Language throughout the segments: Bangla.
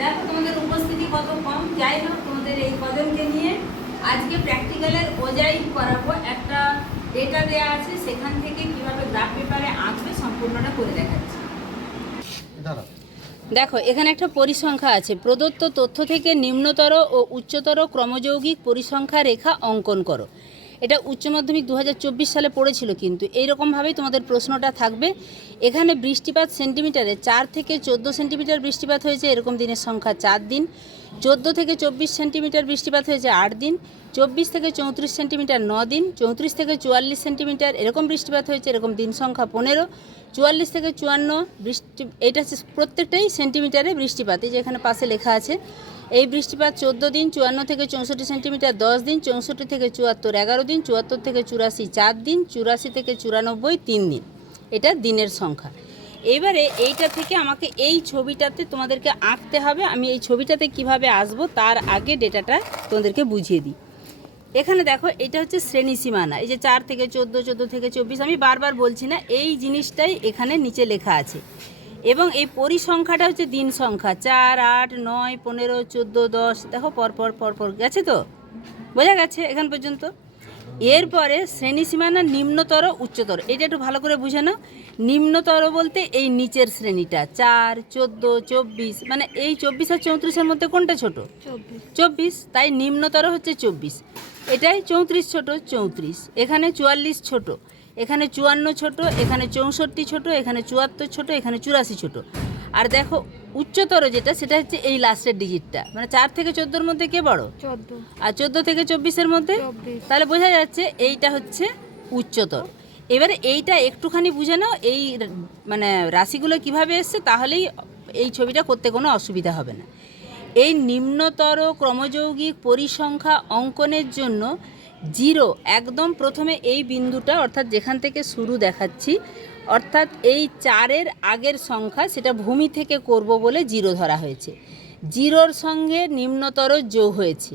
দেখো তোমাদের উপস্থিতি কত কম। যাই হোক, তোমাদের এই কজনকে নিয়ে আজকে প্র্যাকটিক্যালের ওজাই করাবো। একটা ডেটা দেওয়া আছে, সেখান থেকে কিভাবে গ্রাফ পেপারে আঁকবে সম্পূর্ণটা করে দেখাচ্ছি। দেখো, এখানে একটা পরিসংখ্যা আছে। প্রদত্ত তথ্য থেকে নিম্নতর ও উচ্চতর ক্রমযৌগিক পরিসংখ্যা রেখা অঙ্কন করো। এটা উচ্চ মাধ্যমিক 2024 সালে পড়েছিল, কিন্তু এইরকমভাবেই তোমাদের প্রশ্নটা থাকবে। এখানে বৃষ্টিপাত সেন্টিমিটারে 4 থেকে 14 সেন্টিমিটার বৃষ্টিপাত হয়েছে, এরকম দিনের সংখ্যা 4 দিন। 14 থেকে 24 সেন্টিমিটার বৃষ্টিপাত হয়েছে 8 দিন। 24 থেকে 34 সেন্টিমিটার 9 দিন। 34 থেকে 44 সেন্টিমিটার এরকম বৃষ্টিপাত হয়েছে, এরকম দিন সংখ্যা 15। 44 থেকে 54 বৃষ্টি, এটা প্রত্যেকটাই সেন্টিমিটারে বৃষ্টিপাত, এই যে এখানে পাশে লেখা আছে। এই বৃষ্টিপাত 14 দিন। 54 থেকে 64 সেন্টিমিটার 10 দিন। 64 থেকে 74 11 দিন। 74 থেকে 84 4 দিন। 84 থেকে 94 3 দিন। এটা দিনের সংখ্যা। এবারে এইটা থেকে আমাকে এই ছবিটাতে তোমাদেরকে আঁকতে হবে। আমি এই ছবিটাতে কিভাবে আসবো তার আগে ডেটাটা তোমাদেরকে বুঝিয়ে দিই। এখানে দেখো, এটা হচ্ছে শ্রেণী সীমানা। এই যে 4 থেকে 14, 14 থেকে 24, আমি বারবার বলছি না, এই জিনিসটাই এখানে নিচে লেখা আছে। এবং এই পরিসংখ্যাটা হচ্ছে দিন সংখ্যা 4, 8, 9, 15, 14, 10। দেখো পরপর গেছে তো, বোঝা গেছে এখান পর্যন্ত। এরপরে শ্রেণী সীমানা নিম্নতর উচ্চতর, এটা একটু ভালো করে বুঝে নাও। নিম্নতর বলতে এই নিচের শ্রেণীটা 4, 14, 24, মানে এই 24 আর 34-এর মধ্যে কোনটা ছোট? 24। তাই নিম্নতর হচ্ছে 24। এটাই 34 ছোট, 34। এখানে 44 ছোট, এখানে 54 ছোট, এখানে 64 ছোট, এখানে 74 ছোট, এখানে 84 ছোট। আর দেখো উচ্চতর যেটা, সেটা হচ্ছে এই লাস্টের ডিজিটটা, মানে 4 থেকে 14-এর মধ্যে কে বড়? 14। আর 14 থেকে 24-এর মধ্যে? 24। তাহলে বোঝা যাচ্ছে এইটা হচ্ছে উচ্চতর। এবারে এইটা একটুখানি বুঝে নাও, এই মানে রাশিগুলো কিভাবে এসছে, তাহলেই এই ছবিটা করতে কোনো অসুবিধা হবে না। এই নিম্নতর ক্রমযৌগিক পরিসংখ্যা অঙ্কনের জন্য জিরো, একদম প্রথমে এই বিন্দুটা, অর্থাৎ যেখান থেকে শুরু দেখাচ্ছি, অর্থাৎ এই 4-এর আগের সংখ্যা, সেটা ভূমি থেকে করব বলে জিরো ধরা হয়েছে। জিরোর সঙ্গে নিম্নতর যোগ হয়েছে,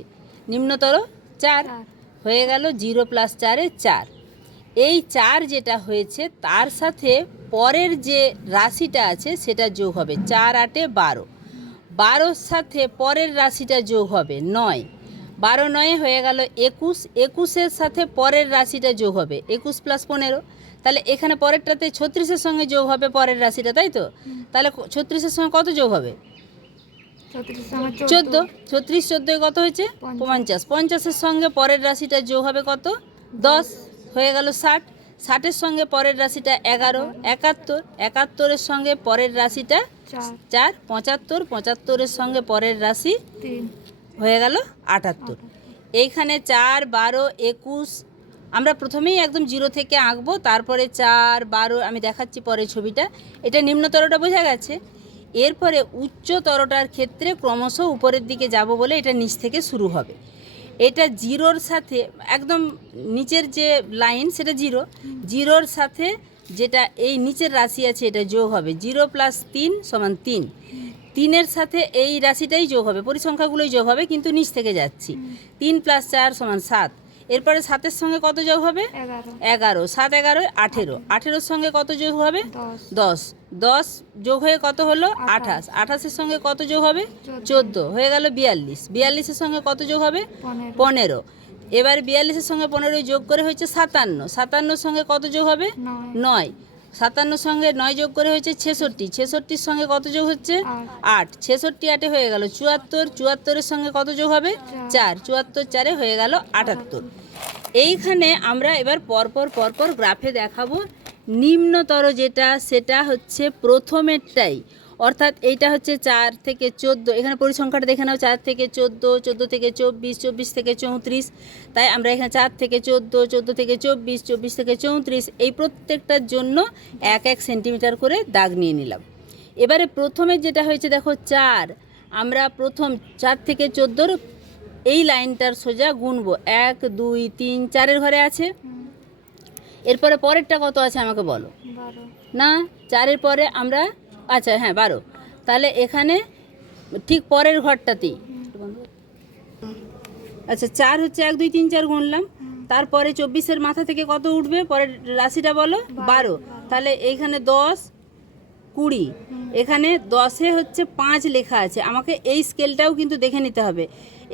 নিম্নতর 4 হয়ে গেল। 0 + 4 = 4। এই 4 যেটা হয়েছে তার সাথে পরের যে রাশিটা আছে সেটা যোগ হবে। 4 × 8 = 12। 12-র সাথে পরের রাশিটা যোগ হবে 9। 12 × 9 হয়ে গেল 21। 21-এর সাথে পরের রাশিটা যোগ হবে 21 + 15। তাহলে এখানে পরেরটাতে 36-এর সঙ্গে যোগ হবে পরের রাশিটা, তাই তো? তাহলে 36-এর সঙ্গে কত যোগ হবে? 14। 36 14 কত হয়েছে? 50। 50-এর সঙ্গে পরের রাশিটা যোগ হবে কত? 10। হয়ে গেল 60। 60-এর সঙ্গে পরের রাশিটা 11। 71। 71-এর সঙ্গে পরের রাশিটা 4। 75। 75-এর সঙ্গে পরের রাশি 3। হয়ে গেল 78। এইখানে 4, 12, 21 আমরা প্রথমেই একদম জিরো থেকে আঁকবো, তারপরে 4, 12 আমি দেখাচ্ছি পরের ছবিটা। এটা নিম্নতরটা বোঝা গেছে। এরপরে উচ্চতরটার ক্ষেত্রে ক্রমশ উপরের দিকে যাব বলে এটা নিচ থেকে শুরু হবে। এটা জিরোর সাথে একদম নিচের যে লাইন, সেটা জিরো। জিরোর সাথে যেটা এই নিচের রাশি আছে এটা যোগ হবে। 0 + 3 = 3। 3-এর সাথে এই রাশিটাই যোগ হবে, পরিসংখ্যাগুলোই যোগ হবে, কিন্তু নিচ থেকে যাচ্ছি। 3 + 4 = 7। এরপরে 7-এর সঙ্গে কত যোগ হবে? 11। 7 × 11 = 18। 18-এর সঙ্গে কত যোগ হবে? 10। 10 যোগ হয়ে কত হলো? 28। 28-এর সঙ্গে কত যোগ হবে? 14। হয়ে গেল 42। 42-এর সঙ্গে কত যোগ হবে? 15। এবার 42-এর সঙ্গে 15 যোগ করে হয়েছে 57। 57-এর সঙ্গে কত যোগ হবে? 9। 57-এর সঙ্গে 9 যোগ করে হয়েছে 66। 66-এর সঙ্গে কত যোগ হচ্ছে? 8। 66 8 হয়ে গেল 74। 74-এর সঙ্গে কত যোগ হবে? 4। 74 4 হয়ে গেল 78। এইখানে আমরা এবার পরপর গ্রাফে দেখাবো। নিম্নতর যেটা, সেটা হচ্ছে প্রথমেরটাই, অর্থাৎ এইটা হচ্ছে 4 থেকে 14। এখানে পরিসংখ্যাটা দেখে নাও, 4 থেকে 14, 14 থেকে 24, 24 থেকে 34। তাই আমরা এখানে 4 থেকে 14, 14 থেকে 24, 24 থেকে 34, এই প্রত্যেকটার জন্য 1 সেন্টিমিটার করে দাগ নিয়ে নিলাম। এবারে প্রথমে যেটা হয়েছে দেখো 4, আমরা প্রথম 4 থেকে 14-র এই লাইনটার সোজা গুনবো। 1 2 3 4-এর ঘরে আছে। এরপরে পরেরটা কত আছে আমাকে বলো? 12 না, 4-এর পরে আমরা, আচ্ছা হ্যাঁ 12। তাহলে এখানে ঠিক পরের ঘরটাতেই, আচ্ছা 4 হচ্ছে 1 2 3 4 গুনলাম। তারপরে 24-এর মাথা থেকে কত উঠবে? পরের রাশিটা বলো? 12। তাহলে এইখানে 10 20, এখানে 10-এ হচ্ছে 5 লেখা আছে, আমাকে এই স্কেলটাও কিন্তু দেখে নিতে হবে।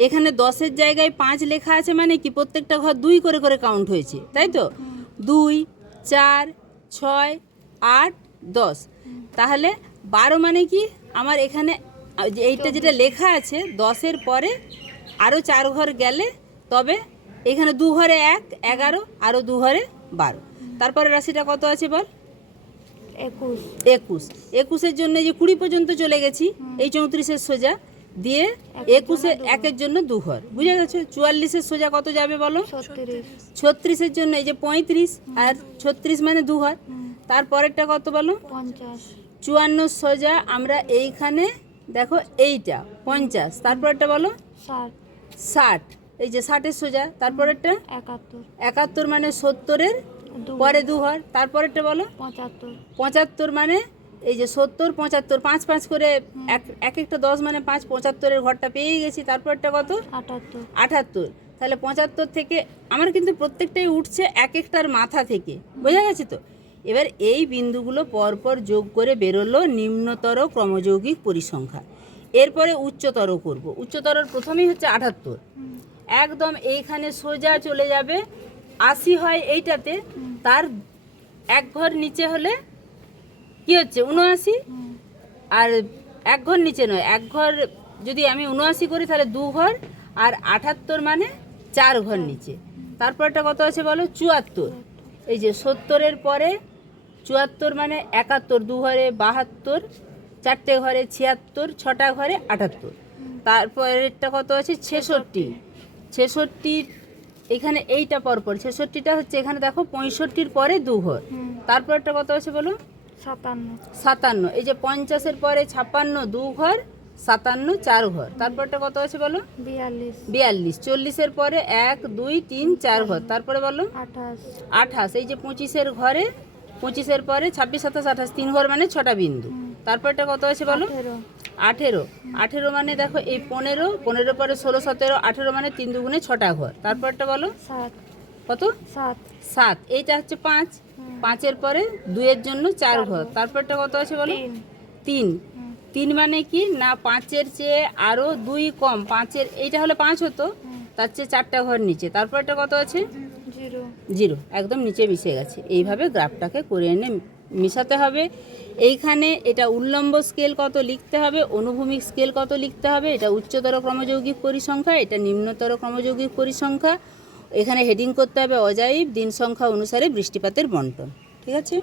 এখানে 10-এর জায়গায় 5 লেখা আছে মানে কি প্রত্যেকটা ঘর 2 করে করে কাউন্ট হয়েছে, তাই তো? 2, 4, 6, 8, 10। তাহলে 12 মানে কি আমার এখানে এইটা যেটা লেখা আছে 10-এর পরে আরও 4 ঘর গেলে তবে এখানে 2 ঘরে 1, 11, আরও 2 ঘরে 12। তারপরে রাশিটা কত আছে বল? 21। 21-এর জন্য এই যে 20 পর্যন্ত চলে গেছি, এই 34-এর সোজা দিয়ে 21-এ 1-এর জন্য 2 ঘর, বুঝে গেছো? 44-এর সোজা কত যাবে বলো? 36-এর জন্য এই যে 35 আর 36 মানে 2 ঘর। তারপরেরটা কত বলো? 54 সোজা আমরা এইখানে দেখো এইটা 50, তারপরেরটা বলো? 60, এই যে 60-এর সোজা, তারপরেরটা 71 মানে 70-এর পরে 2 ঘর, তারপরেরটা বলো? 75 মানে এই যে 70, 75, 5 5 করে এক একটা 10 মানে 5, 75-এর ঘরটা পেয়ে গেছি। তারপরটা কত? 78। তাহলে 75 থেকে আমার কিন্তু প্রত্যেকটাই উঠছে এক একটার মাথা থেকে, বোঝা গেছে তো? এবার এই বিন্দুগুলো পরপর যোগ করে বেরোলো নিম্নতর ক্রমযৌগিক পরিসংখ্যা। এরপরে উচ্চতর করব। উচ্চতরর প্রথমেই হচ্ছে 78, একদম এইখানে সোজা চলে যাবে। 80 হয় এইটাতে, তার এক ঘর নিচে হলে কি হচ্ছে? 79। আর এক ঘর নিচে নয়, এক ঘর যদি আমি 79 করি তাহলে 2 ঘর, আর 78 মানে 4 ঘর নিচে। তারপরটা কত আছে বলো? 74। এই যে 70-এর পরে 74 মানে 71, 2 ঘরে 72, 4টে ঘরে 76, 6টা ঘরে 78। তারপরেরটা কত আছে? 66। 66 এখানে এইটা পরপর 66টা হচ্ছে এখানে দেখো 65-এর পরে 2 ঘর। তারপরটা কত আছে বলো? 57। এই যে 50-এর পরে 56, 2 ঘর, 57, 4 ঘর। তারপরটা কত আছে বলো? 42। 40-এর পরে 1, 2, 3, 4 ঘর। তারপরে বলো? 28। এই যে 25-এর ঘরে 25-এর পরে 26, 27, 28, 3 ঘর মানে 6টা বিন্দু। তারপরটা কত আছে বলো? 18। 18 মানে দেখো এই 15, 15 পরে 16, 17, 18 মানে 3 দুগুণে 6টা ঘর। তারপরটা বলো? কত? 7। এইটা হচ্ছে 5, 5-এর পরে 2-এর জন্য 4 ঘর। তারপরটা কত আছে বলো? 3। 3 মানে কি না 5-এর চেয়ে আরও 2 কম, 5-এর এইটা হলে 5 হতো, তার চেয়ে 4টা ঘর নিচে। তারপরটা কত আছে? 0, একদম নিচে মিশে গেছে। এইভাবে গ্রাফটাকে করে এনে মিশাতে হবে। এইখানে এটা উল্লম্ব স্কেল কত লিখতে হবে, অনুভূমিক স্কেল কত লিখতে হবে, এটা উচ্চতর ক্রমযৌগিক পরিসংখ্যা, এটা নিম্নতর ক্রমযৌগিক পরিসংখ্যা। এখানে হেডিং করতে হবে অজাইব দিন সংখ্যা অনুসারে বৃষ্টিপাতের বন্টন, ঠিক আছে?